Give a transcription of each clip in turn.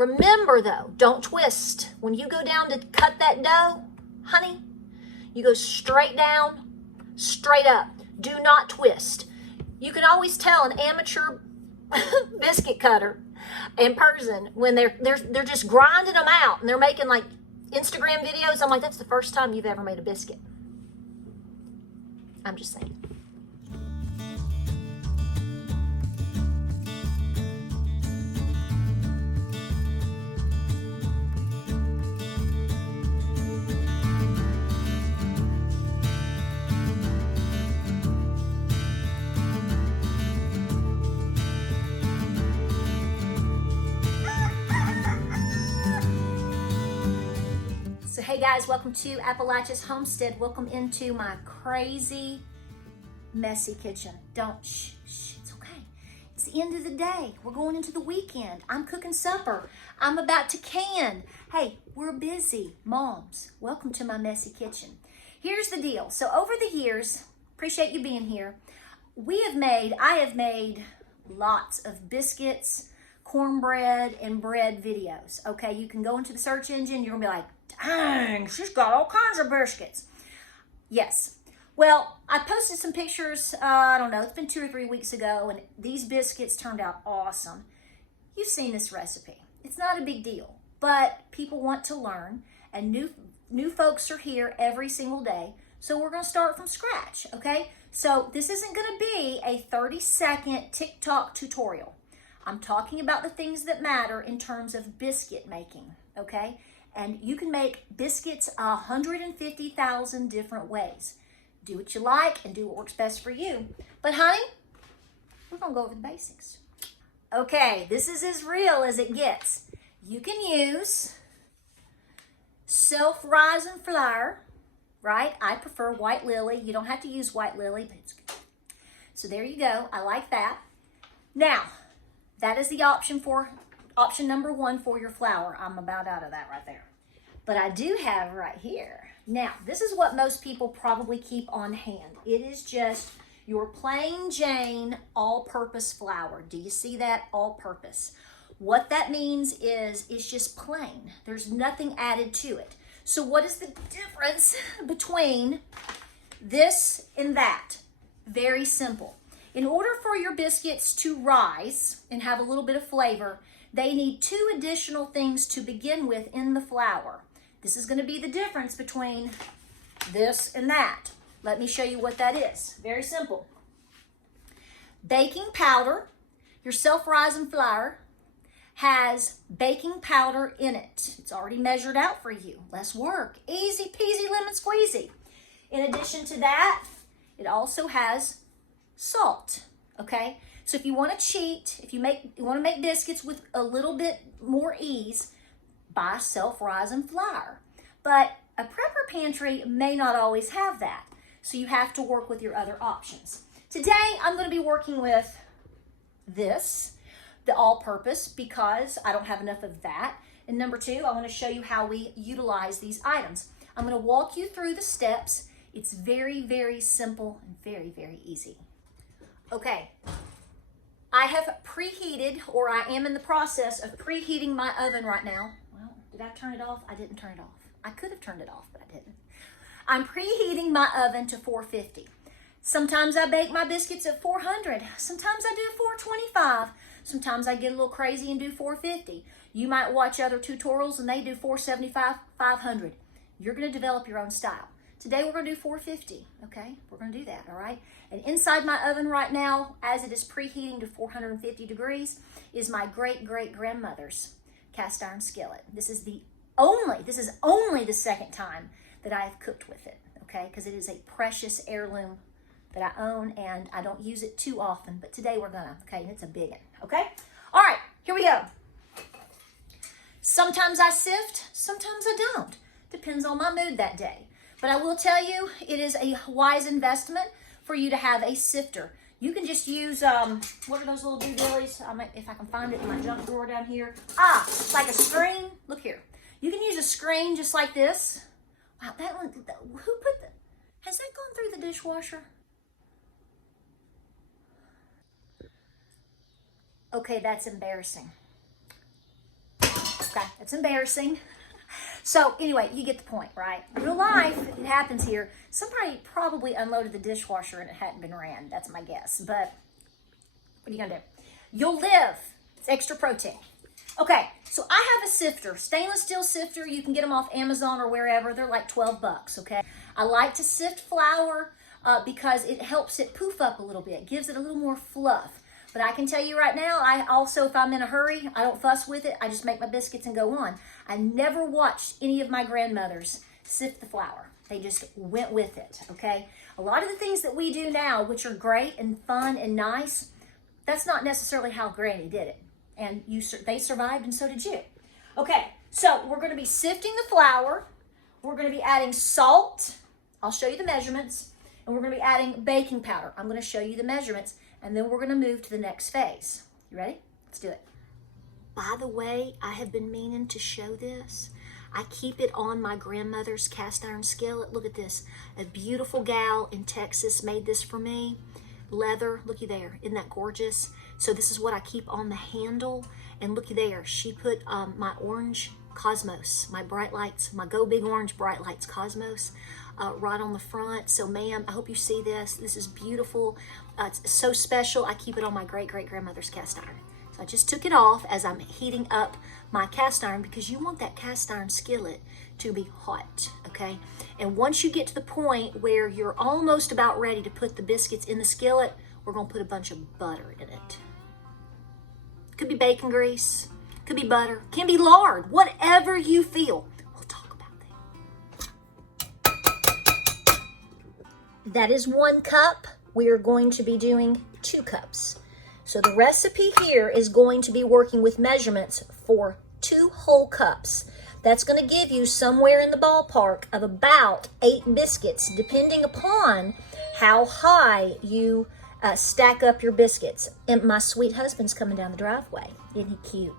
Remember though, don't twist. When you go down to cut that dough, honey, you go straight down, straight up. Do not twist. You can always tell an amateur biscuit cutter in person when they're just grinding them out and they're making like Instagram videos. I'm like, that's the first time you've ever made a biscuit. I'm just saying. Hey guys, welcome to Appalachia's Homestead. Welcome into my crazy, messy kitchen. Shh, it's okay. It's the end of the day. We're going into the weekend. I'm cooking supper. I'm about to can. Hey, we're busy moms. Welcome to my messy kitchen. Here's the deal. So over the years, appreciate you being here, I have made lots of biscuits, cornbread, and bread videos. Okay, you can go into the search engine. You're gonna be like, dang, she's got all kinds of biscuits. Yes. Well, I posted some pictures, I don't know, it's been 2 or 3 weeks ago, and these biscuits turned out awesome. You've seen this recipe. It's not a big deal, but people want to learn, and new folks are here every single day, so we're going to start from scratch, okay? So this isn't going to be a 30-second TikTok tutorial. I'm talking about the things that matter in terms of biscuit making, okay? And you can make biscuits 150,000 different ways. Do what you like and do what works best for you. But honey, we're gonna go over the basics. Okay, this is as real as it gets. You can use self-rising flour, right? I prefer white lily. You don't have to use white lily, but it's good. So there you go, I like that. Now, that is the option number 1 for your flour. I'm about out of that right there. But I do have right here. Now, this is what most people probably keep on hand. It is just your plain Jane all-purpose flour. Do you see that? All-purpose. What that means is it's just plain. There's nothing added to it. So what is the difference between this and that? Very simple. In order for your biscuits to rise and have a little bit of flavor, they need 2 additional things to begin with in the flour. This is going to be the difference between this and that. Let me show you what that is. Very simple. Baking powder, your self-rising flour, has baking powder in it. It's already measured out for you. Less work. Easy peasy lemon squeezy. In addition to that, it also has salt, okay? So if you want to cheat, if you want to make biscuits with a little bit more ease, buy self-rising flour. But a prepper pantry may not always have that, so you have to work with your other options. Today, I'm going to be working with this, the all-purpose, because I don't have enough of that. And number 2, I want to show you how we utilize these items. I'm going to walk you through the steps. It's very, very simple and very, very easy. Okay. I have preheated, or I am in the process of preheating my oven right now. Well, did I turn it off? I didn't turn it off. I could have turned it off, but I didn't. I'm preheating my oven to 450. Sometimes I bake my biscuits at 400. Sometimes I do 425. Sometimes I get a little crazy and do 450. You might watch other tutorials and they do 475, 500. You're going to develop your own style. Today we're going to do 450, okay? We're going to do that, all right? And inside my oven right now, as it is preheating to 450 degrees, is my great-great-grandmother's cast iron skillet. This is only the second time that I have cooked with it, okay? Because it is a precious heirloom that I own, and I don't use it too often, but today we're gonna, okay? And it's a big one, okay? All right, here we go. Sometimes I sift, sometimes I don't. Depends on my mood that day. But I will tell you, it is a wise investment for you to have a sifter. You can just use, what are those little doodlies? If I can find it in my junk drawer down here. Like a screen. Look here. You can use a screen just like this. Wow, that one, has that gone through the dishwasher? Okay, that's embarrassing. Okay, that's embarrassing. So anyway, you get the point, right? Real life, it happens here. Somebody probably unloaded the dishwasher and it hadn't been ran. That's my guess. But what are you gonna do? You'll live. It's extra protein. Okay, so I have a sifter, stainless steel sifter. You can get them off Amazon or wherever. They're like 12 bucks, okay? I like to sift flour because it helps it poof up a little bit, gives it a little more fluff. But I can tell you right now, I also, if I'm in a hurry, I don't fuss with it. I just make my biscuits and go on. I never watched any of my grandmothers sift the flour. They just went with it, okay? A lot of the things that we do now, which are great and fun and nice, that's not necessarily how Granny did it. And they survived and so did you. Okay, so we're gonna be sifting the flour. We're gonna be adding salt. I'll show you the measurements. And we're gonna be adding baking powder. I'm gonna show you the measurements. And then we're gonna move to the next phase. You ready? Let's do it. By the way, I have been meaning to show this. I keep it on my grandmother's cast iron skillet. Look at this. A beautiful gal in Texas made this for me. Leather, looky there. Isn't that gorgeous? So this is what I keep on the handle. And looky there, she put my orange Cosmos, my bright lights, my Go Big Orange Bright Lights Cosmos right on the front. So ma'am, I hope you see this. This is beautiful. It's so special. I keep it on my great-great-grandmother's cast iron. So I just took it off as I'm heating up my cast iron because you want that cast iron skillet to be hot, okay? And once you get to the point where you're almost about ready to put the biscuits in the skillet, we're gonna put a bunch of butter in it. Could be bacon grease, could be butter, can be lard, whatever you feel. We'll talk about that. That is 1 cup. We are going to be doing 2 cups. So the recipe here is going to be working with measurements for 2 whole cups. That's going to give you somewhere in the ballpark of about 8 biscuits, depending upon how high you stack up your biscuits. And my sweet husband's coming down the driveway. Isn't he cute?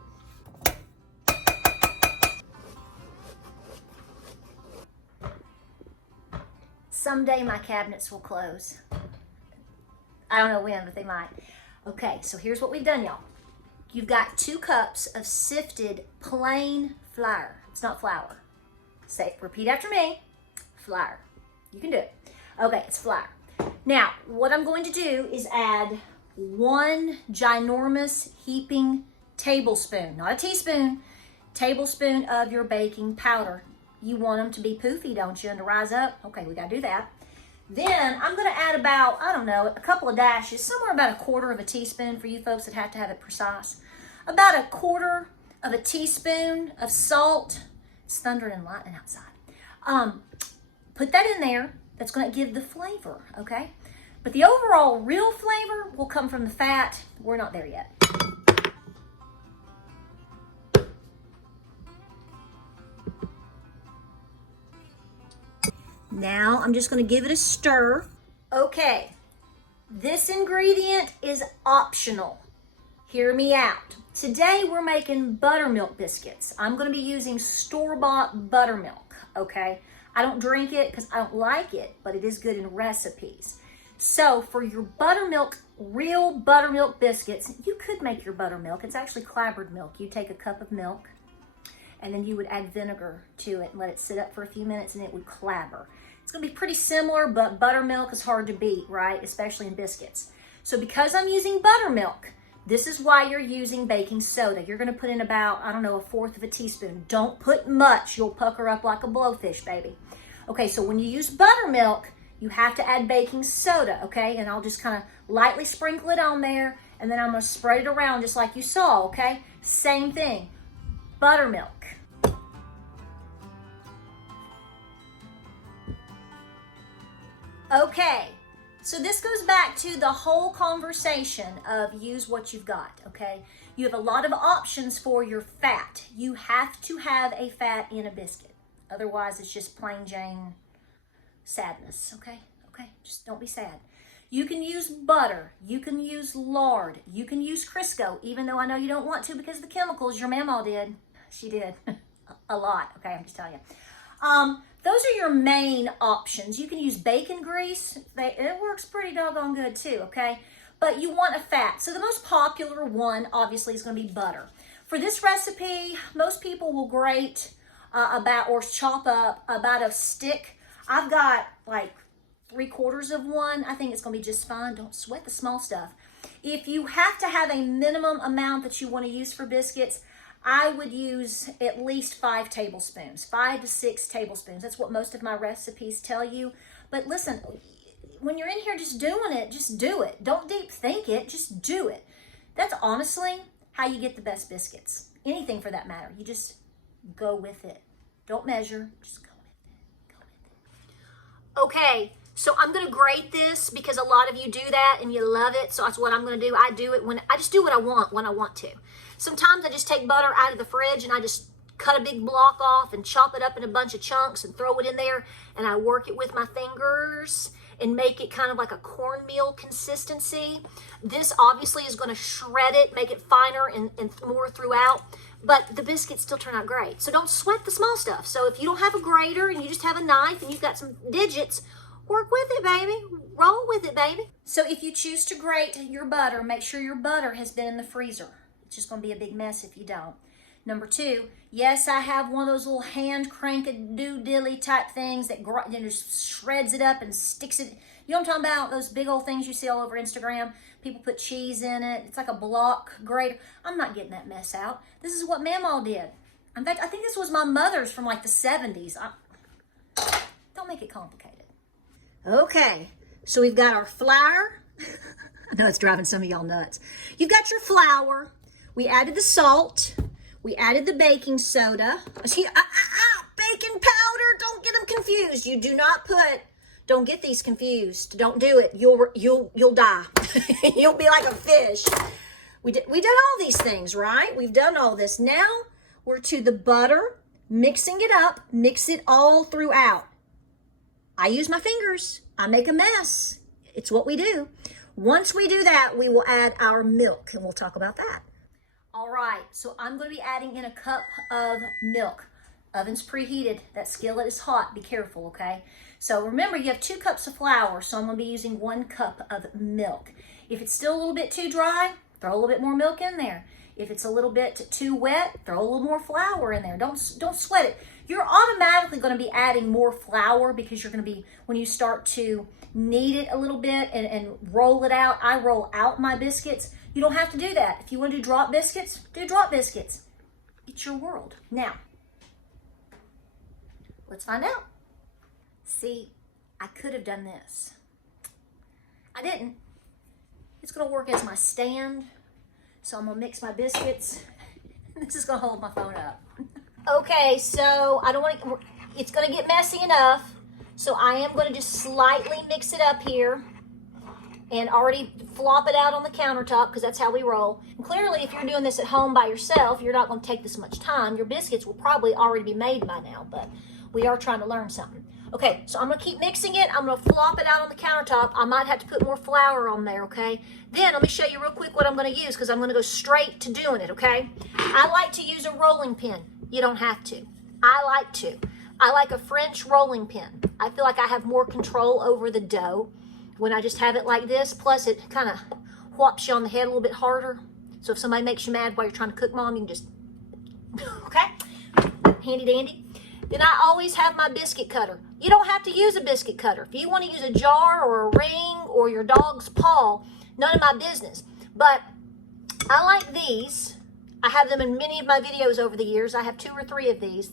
Someday my cabinets will close. I don't know when, but they might. Okay, so here's what we've done, y'all. You've got 2 cups of sifted plain flour. It's not flour. Say, repeat after me. Flour. You can do it. Okay, it's flour. Now, what I'm going to do is add 1 ginormous heaping tablespoon, not a teaspoon, tablespoon of your baking powder. You want them to be poofy, don't you, and to rise up? Okay, we gotta do that. Then I'm gonna add about, I don't know, a couple of dashes, somewhere about 1/4 of a teaspoon for you folks that have to have it precise. About 1/4 of a teaspoon of salt. It's thundering and lightning outside. Put that in there. That's gonna give the flavor, okay? But the overall real flavor will come from the fat. We're not there yet. Now I'm just gonna give it a stir. Okay, this ingredient is optional. Hear me out. Today we're making buttermilk biscuits. I'm gonna be using store-bought buttermilk, okay? I don't drink it because I don't like it, but it is good in recipes. So for your buttermilk, real buttermilk biscuits, you could make your buttermilk. It's actually clabbered milk. You take a cup of milk and then you would add vinegar to it and let it sit up for a few minutes and it would clabber. It's gonna be pretty similar, but buttermilk is hard to beat, right? Especially in biscuits. So because I'm using buttermilk, this is why you're using baking soda. You're gonna put in about, I don't know, 1/4 of a teaspoon. Don't put much, you'll pucker up like a blowfish, baby. Okay, so when you use buttermilk, you have to add baking soda, okay? And I'll just kind of lightly sprinkle it on there, and then I'm gonna spread it around just like you saw, okay? Same thing, buttermilk. Okay, so this goes back to the whole conversation of use what you've got, okay? You have a lot of options for your fat. You have to have a fat in a biscuit. Otherwise, it's just plain Jane sadness, okay? Okay, just don't be sad. You can use butter. You can use lard. You can use Crisco, even though I know you don't want to because of the chemicals. Your mama did. She did. A lot, okay? I'm just telling you. Those are your main options. You can use bacon grease. It works pretty doggone good too, okay? But you want a fat. So the most popular one, obviously, is going to be butter. For this recipe, most people will grate or chop up about a stick. I've got like 3/4 of one. I think it's gonna be just fine. Don't sweat the small stuff. If you have to have a minimum amount that you want to use for biscuits, I would use at least 5 tablespoons, 5 to 6 tablespoons. That's what most of my recipes tell you. But listen, when you're in here just doing it, just do it. Don't deep think it, just do it. That's honestly how you get the best biscuits. Anything for that matter. You just go with it. Don't measure, just go with it. Go with it. Okay, so I'm gonna grate this because a lot of you do that and you love it. So that's what I'm gonna do. I just do what I want when I want to. Sometimes I just take butter out of the fridge and I just cut a big block off and chop it up in a bunch of chunks and throw it in there, and I work it with my fingers and make it kind of like a cornmeal consistency. This obviously is gonna shred it, make it finer and more throughout, but the biscuits still turn out great. So don't sweat the small stuff. So if you don't have a grater and you just have a knife and you've got some digits, work with it, baby. Roll with it, baby. So if you choose to grate your butter, make sure your butter has been in the freezer. It's just gonna be a big mess if you don't. Number 2, yes, I have one of those little hand crank-a-doo-dilly type things that just shreds it up and sticks it. You know what I'm talking about? Those big old things you see all over Instagram. People put cheese in it. It's like a block grater. I'm not getting that mess out. This is what Mamaw did. In fact, I think this was my mother's from like the 70s. Don't make it complicated. Okay, so we've got our flour. I know it's driving some of y'all nuts. You've got your flour. We added the salt. We added the baking soda. Baking powder. Don't get them confused. You do not don't get these confused. Don't do it. You'll die. You'll be like a fish. We did all these things, right? We've done all this. Now we're to the butter, mixing it up, mix it all throughout. I use my fingers. I make a mess. It's what we do. Once we do that, we will add our milk, and we'll talk about that. All right, so I'm going to be adding in a cup of milk. Oven's preheated. That skillet is hot. Be careful, okay? So remember, you have 2 cups of flour, so I'm going to be using 1 cup of milk. If it's still a little bit too dry, throw a little bit more milk in there. If it's a little bit too wet, throw a little more flour in there. Don't sweat it. You're automatically going to be adding more flour because you're going to be, when you start to knead it a little bit and roll it out, I roll out my biscuits. You don't have to do that. If you want to do drop biscuits, do drop biscuits. It's your world. Now, let's find out. See, I could have done this. I didn't. It's going to work as my stand. So I'm going to mix my biscuits. This is going to hold my phone up. Okay, so I don't want to, it's going to get messy enough. So I am going to just slightly mix it up here and already flop it out on the countertop because that's how we roll. And clearly, if you're doing this at home by yourself, you're not going to take this much time. Your biscuits will probably already be made by now, but we are trying to learn something. Okay, so I'm going to keep mixing it. I'm going to flop it out on the countertop. I might have to put more flour on there, okay? Then let me show you real quick what I'm going to use because I'm going to go straight to doing it, okay? I like to use a rolling pin. You don't have to. I like to. I like a French rolling pin. I feel like I have more control over the dough when I just have it like this. Plus, it kind of whops you on the head a little bit harder. So if somebody makes you mad while you're trying to cook, Mom, you can just, okay? Handy dandy. Then I always have my biscuit cutter. You don't have to use a biscuit cutter. If you want to use a jar or a ring or your dog's paw, none of my business. But I like these. I have them in many of my videos over the years. I have 2 or 3 of these.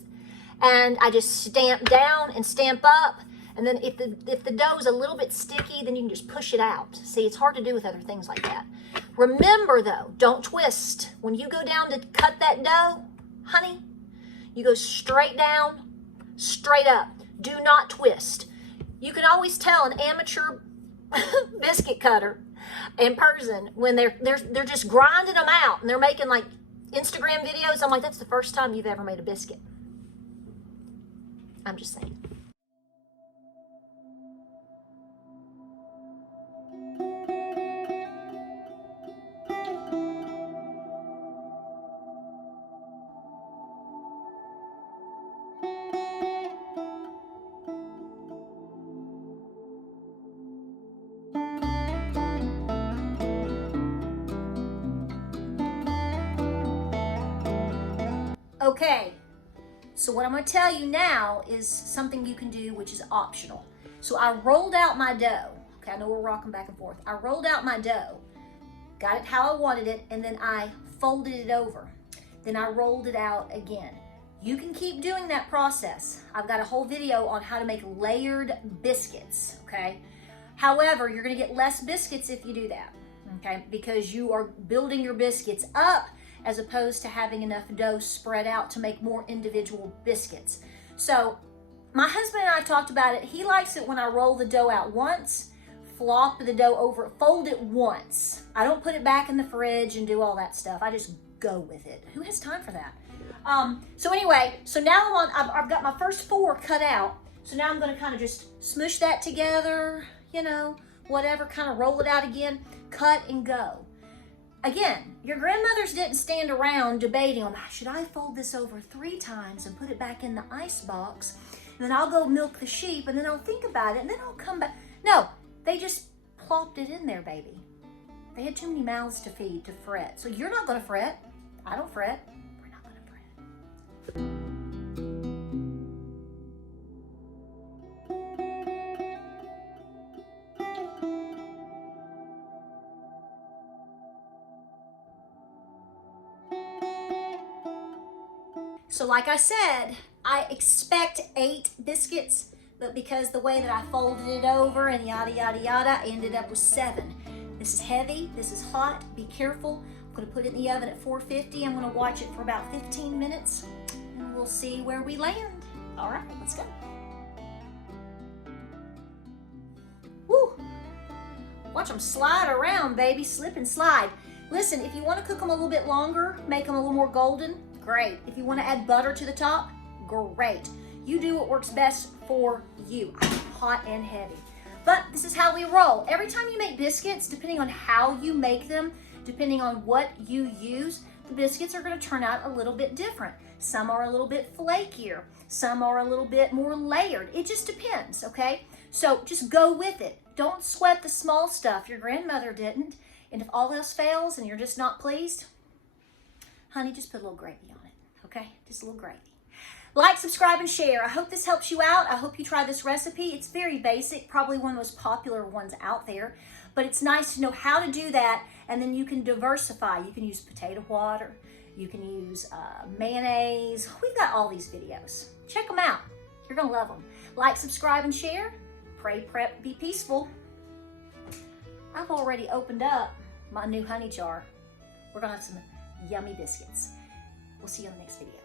And I just stamp down and stamp up. And then if the dough is a little bit sticky, then you can just push it out. See, it's hard to do with other things like that. Remember though, don't twist. When you go down to cut that dough, honey, you go straight down, straight up. Do not twist. You can always tell an amateur biscuit cutter in person when they're just grinding them out and they're making like Instagram videos. I'm like, that's the first time you've ever made a biscuit. I'm just saying. Okay, so what I'm gonna tell you now is something you can do which is optional. So I rolled out my dough. Okay, I know we're rocking back and forth. I rolled out my dough, got it how I wanted it, and then I folded it over. Then I rolled it out again. You can keep doing that process. I've got a whole video on how to make layered biscuits, okay? However, you're gonna get less biscuits if you do that, okay? Because you are building your biscuits up as opposed to having enough dough spread out to make more individual biscuits. So my husband and I talked about it. He likes it when I roll the dough out once, flop the dough over, fold it once. I don't put it back in the fridge and do all that stuff. I just go with it. Who has time for that? So anyway, so now I've got my first 4 cut out. So now I'm gonna kind of just smush that together, you know, whatever, kind of roll it out again, cut and go. Again, your grandmothers didn't stand around debating on, should I fold this over 3 times and put it back in the ice box? And then I'll go milk the sheep and then I'll think about it and then I'll come back. No, they just plopped it in there, baby. They had too many mouths to feed to fret. So you're not gonna fret. I don't fret. We're not gonna fret. So like I said, I expect 8 biscuits, but because the way that I folded it over and yada, yada, yada, I ended up with 7. This is heavy, this is hot, be careful. I'm gonna put it in the oven at 450. I'm gonna watch it for about 15 minutes and we'll see where we land. All right, let's go. Woo! Watch them slide around, baby, slip and slide. Listen, if you wanna cook them a little bit longer, make them a little more golden, great. If you wanna add butter to the top, great. You do what works best for you. I'm hot and heavy. But this is how we roll. Every time you make biscuits, depending on how you make them, depending on what you use, the biscuits are gonna turn out a little bit different. Some are a little bit flakier. Some are a little bit more layered. It just depends, okay? So just go with it. Don't sweat the small stuff. Your grandmother didn't. And if all else fails and you're just not pleased, honey, just put a little gravy on it, okay? Just a little gravy. Like, subscribe, and share. I hope this helps you out. I hope you try this recipe. It's very basic, probably one of the most popular ones out there, but it's nice to know how to do that, and then you can diversify. You can use potato water. You can use mayonnaise. We've got all these videos. Check them out. You're gonna love them. Like, subscribe, and share. Pray, prep, be peaceful. I've already opened up my new honey jar. We're gonna have some yummy biscuits. We'll see you on the next video.